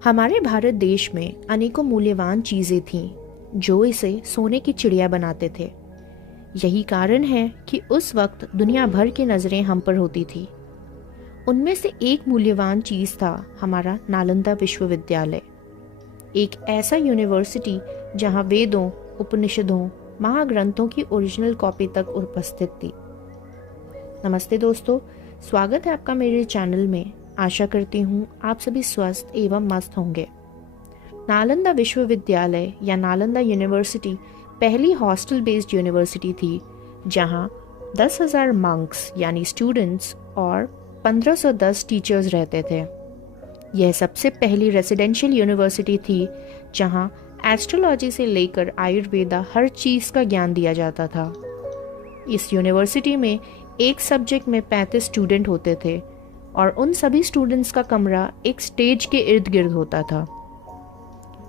हमारे भारत देश में अनेकों मूल्यवान चीज़ें थीं जो इसे सोने की चिड़िया बनाते थे। यही कारण है कि उस वक्त दुनिया भर की नज़रें हम पर होती थी। उनमें से एक मूल्यवान चीज़ था हमारा नालंदा विश्वविद्यालय, एक ऐसा यूनिवर्सिटी जहां वेदों, उपनिषदों, महाग्रंथों की ओरिजिनल कॉपी तक उपस्थित थी। नमस्ते दोस्तों, स्वागत है आपका मेरे चैनल में। आशा करती हूँ आप सभी स्वस्थ एवं मस्त होंगे। नालंदा विश्वविद्यालय या नालंदा यूनिवर्सिटी पहली हॉस्टल बेस्ड यूनिवर्सिटी थी जहाँ 10,000 मंक्स यानी स्टूडेंट्स और 1510 टीचर्स रहते थे। यह सबसे पहली रेसिडेंशियल यूनिवर्सिटी थी जहाँ एस्ट्रोलॉजी से लेकर आयुर्वेदा हर चीज़ का ज्ञान दिया जाता था। इस यूनिवर्सिटी में एक सब्जेक्ट में 35 स्टूडेंट होते थे और उन सभी स्टूडेंट्स का कमरा एक स्टेज के इर्द गिर्द होता था।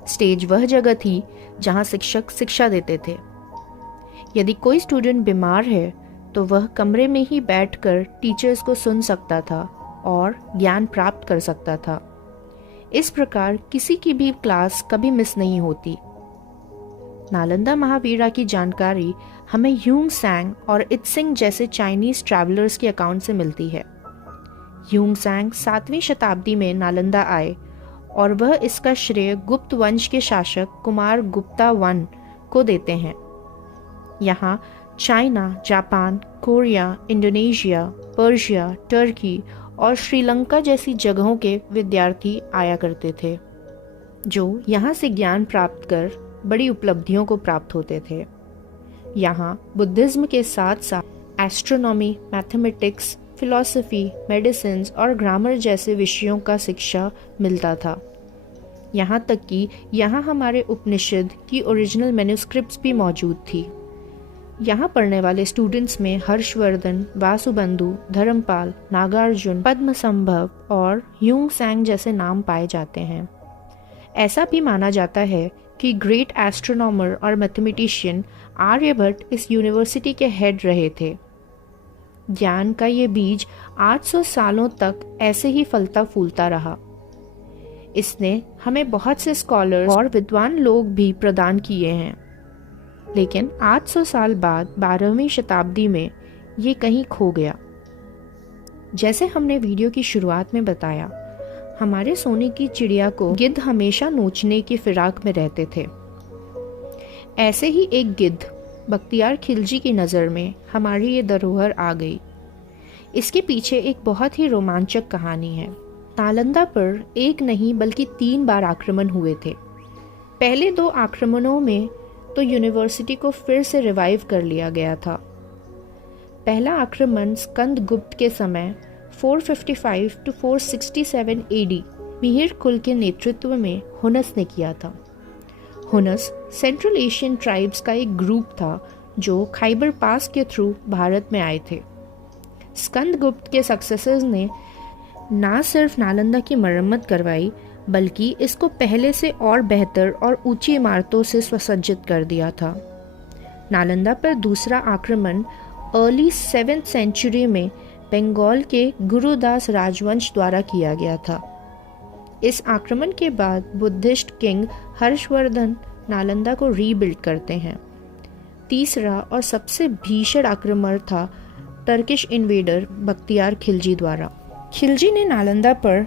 स्टेज वह जगह थी जहां शिक्षक शिक्षा देते थे। यदि कोई स्टूडेंट बीमार है तो वह कमरे में ही बैठकर टीचर्स को सुन सकता था और ज्ञान प्राप्त कर सकता था। इस प्रकार किसी की भी क्लास कभी मिस नहीं होती। नालंदा महावीरा की जानकारी हमें ह्यूंग सांग और इत्सिंग जैसे चाइनीज ट्रैवलर्स के अकाउंट से मिलती है। ह्यूंग सांग 7वीं शताब्दी में नालंदा आए और वह इसका श्रेय गुप्त वंश के शासक कुमार गुप्ता वन को देते हैं। यहाँ China, Japan, Korea, Indonesia, Persia, Turkey और श्रीलंका जैसी जगहों के विद्यार्थी आया करते थे जो यहाँ से ज्ञान प्राप्त कर बड़ी उपलब्धियों को प्राप्त होते थे। यहाँ बुद्धिज्म के साथ साथ एस्ट्रोनॉमी, मैथमेटिक्स, फिलॉसफी, मेडिसिन और ग्रामर जैसे विषयों का शिक्षा मिलता था। यहाँ तक कि यहाँ हमारे उपनिषद की ओरिजिनल मैन्युस्क्रिप्ट्स भी मौजूद थी। यहाँ पढ़ने वाले स्टूडेंट्स में हर्षवर्धन, वासुबंधु, धर्मपाल, नागार्जुन, पद्मसंभव और ह्यूंग सांग जैसे नाम पाए जाते हैं। ऐसा भी माना जाता है कि ग्रेट एस्ट्रोनॉमर और मैथमेटिशियन आर्यभट्ट इस यूनिवर्सिटी के हेड रहे थे। ज्ञान का ये बीज 800 सालों तक ऐसे ही फलता फूलता रहा। इसने हमें बहुत से स्कॉलर्स और विद्वान लोग भी प्रदान किए हैं, लेकिन 800 साल बाद 12वीं शताब्दी में ये कहीं खो गया। जैसे हमने वीडियो की शुरुआत में बताया, हमारे सोने की चिड़िया को गिद्ध हमेशा नोचने की फिराक में रहते थे। ऐसे ही एक गिद्ध बख्तियार खिलजी की नज़र में हमारी ये धरोहर आ गई। इसके पीछे एक बहुत ही रोमांचक कहानी है। नालंदा पर एक नहीं बल्कि 3 बार आक्रमण हुए थे। पहले 2 आक्रमणों में तो यूनिवर्सिटी को फिर से रिवाइव कर लिया गया था। पहला आक्रमण स्कंद गुप्त के समय 455 to 467 AD मिहिर कुल के नेतृत्व में हुनस ने किया था। हुनस सेंट्रल एशियन ट्राइब्स का एक ग्रुप था जो खाइबर पास के थ्रू भारत में आए थे। स्कंद गुप्त के सक्सेसर्स ने ना सिर्फ नालंदा की मरम्मत करवाई बल्कि इसको पहले से और बेहतर और ऊंची इमारतों से सुसज्जित कर दिया था। नालंदा पर दूसरा आक्रमण अर्ली 7th सेंचुरी में बंगाल के गुरुदास राजवंश द्वारा किया गया था। इस आक्रमण के बाद बुद्धिस्ट किंग हर्षवर्धन नालंदा को रीबिल्ड करते हैं। तीसरा और सबसे भीषण आक्रमण था टर्किश इन्वेडर बख्तियार खिलजी द्वारा। खिलजी ने नालंदा पर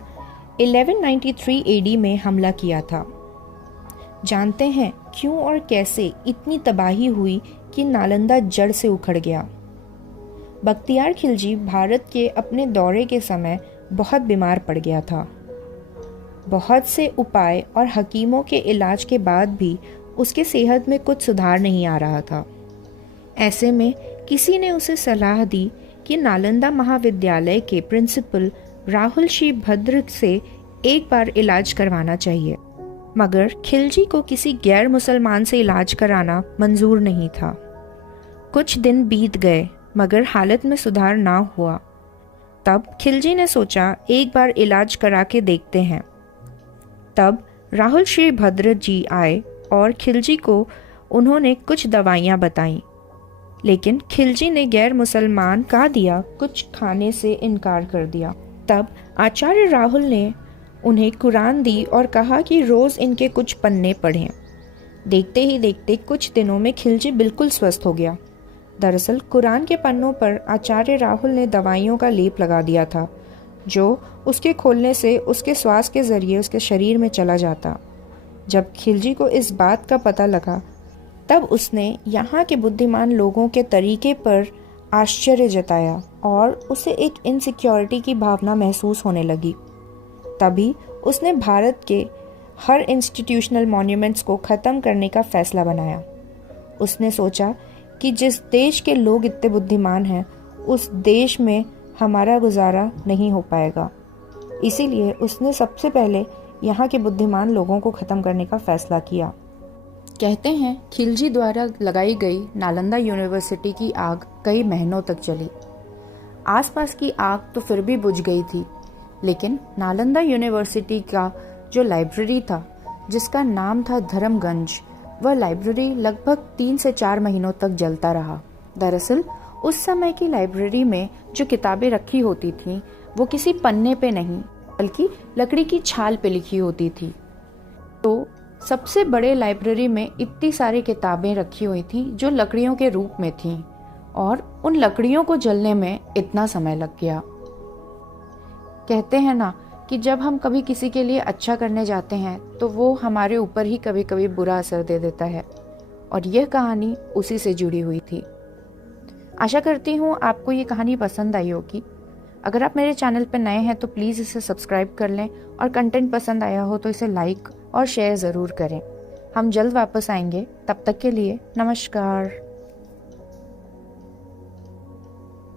1193 AD में हमला किया था। जानते हैं क्यों और कैसे इतनी तबाही हुई कि नालंदा जड़ से उखड़ गया। बख्तियार खिलजी भारत के अपने दौरे के समय बहुत बीमार पड़ गया था। बहुत से उपाय और हकीमों के इलाज के बाद भी उसके सेहत में कुछ सुधार नहीं आ रहा था। ऐसे में किसी ने उसे सलाह दी कि नालंदा महाविद्यालय के प्रिंसिपल राहुल श्री भद्र से एक बार इलाज करवाना चाहिए, मगर खिलजी को किसी गैर मुसलमान से इलाज कराना मंजूर नहीं था। कुछ दिन बीत गए मगर हालत में सुधार ना हुआ। तब खिलजी ने सोचा एक बार इलाज करा के देखते हैं। तब राहुल श्री भद्र जी आए और खिलजी को उन्होंने कुछ दवाइयाँ बताईं, लेकिन खिलजी ने गैर मुसलमान कहा दिया कुछ खाने से इनकार कर दिया। तब आचार्य राहुल ने उन्हें कुरान दी और कहा कि रोज़ इनके कुछ पन्ने पढ़ें। देखते ही देखते कुछ दिनों में खिलजी बिल्कुल स्वस्थ हो गया। दरअसल कुरान के पन्नों पर आचार्य राहुल ने दवाइयों का लेप लगा दिया था, जो उसके खोलने से उसके श्वास के जरिए उसके शरीर में चला जाता। जब खिलजी को इस बात का पता लगा, तब उसने यहाँ के बुद्धिमान लोगों के तरीके पर आश्चर्य जताया और उसे एक इनसिक्योरिटी की भावना महसूस होने लगी। तभी उसने भारत के हर इंस्टीट्यूशनल मॉन्यूमेंट्स को ख़त्म करने का फैसला बनाया। उसने सोचा कि जिस देश के लोग इतने बुद्धिमान हैं, उस देश में हमारा गुजारा नहीं हो पाएगा। इसीलिए उसने सबसे पहले यहाँ के बुद्धिमान लोगों को ख़त्म करने का फैसला किया। कहते हैं खिलजी द्वारा लगाई गई नालंदा यूनिवर्सिटी की आग कई महीनों तक चली। आसपास की आग तो फिर भी बुझ गई थी, लेकिन नालंदा यूनिवर्सिटी का जो लाइब्रेरी था, जिसका नाम था धर्मगंज, वह लाइब्रेरी लगभग 3 से 4 महीनों तक जलता रहा। दरअसल उस समय की लाइब्रेरी में जो किताबें रखी होती थीं, वो किसी पन्ने पे नहीं बल्कि लकड़ी की छाल पे लिखी होती थी। तो सबसे बड़े लाइब्रेरी में इतनी सारी किताबें रखी हुई थीं जो लकड़ियों के रूप में थीं, और उन लकड़ियों को जलने में इतना समय लग गया। कहते हैं ना कि जब हम कभी किसी के लिए अच्छा करने जाते हैं तो वो हमारे ऊपर ही कभी कभी बुरा असर दे देता है, और यह कहानी उसी से जुड़ी हुई थी। आशा करती हूँ आपको ये कहानी पसंद आई होगी। अगर आप मेरे चैनल पर नए हैं तो प्लीज़ इसे सब्सक्राइब कर लें, और कंटेंट पसंद आया हो तो इसे लाइक और शेयर ज़रूर करें। हम जल्द वापस आएंगे, तब तक के लिए नमस्कार।